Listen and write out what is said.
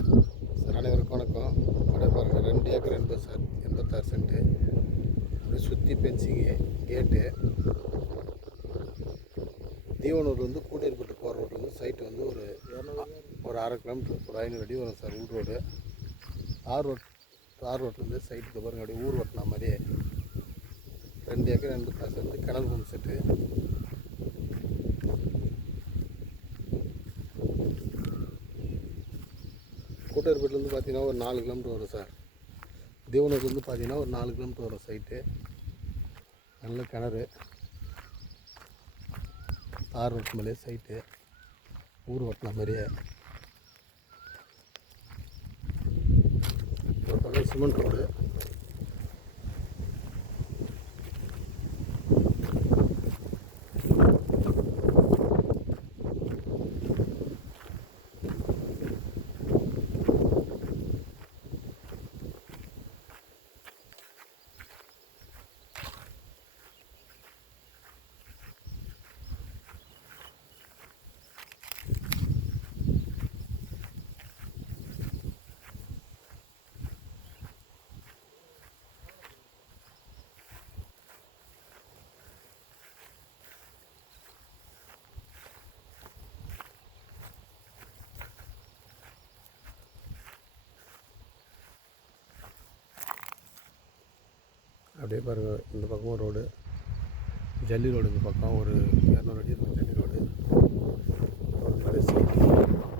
Sir அனைவருக்கும் வணக்கம். அப்படியே பாருங்கள், 2 ஏக்கர் 80 சார், 86 சென்ட்டு. அப்படியே சுற்றி பென்சிங்கு, கேட்டு. தீவனூர்லேருந்து கூட்டியர்பட்டு போகிற ரோட்லேருந்து சைட்டு வந்து ஒரு 1/2 கிலோமீட்டர், ஒரு 500 அடி வரும் சார். உள் ரோடு ரோட்லேருந்து சைட்டுக்கு பாருங்கள், அப்படியே ஊர் ஓட்டினா மாதிரியே 2 ஏக்கர் 86 சென்ட்டு, கிணறு பம்பு செட்டு. கூட்டியர்பட்டுலேருந்து பார்த்தீங்கன்னா ஒரு 4 கிலோமீட்டர் வரும் சார். தீவனூர்லேருந்து பார்த்தீங்கன்னா ஒரு 4 கிலோமீட்டர் வரும் சைட்டு. நல்ல கிணறு, ரோட்டு மேலே சைட்டு, ஊர் ஓட்டின மாதிரியே. ஒரு பக்கம் சிமெண்ட் ரோடு. அப்படியே பாருங்கள், இந்த பக்கமும் ரோடு, ஜல்லி ரோடு. இந்த பக்கம் ஒரு 200 அடி இருக்கும் ஜல்லி ரோடு. ஒரு சைட்டு.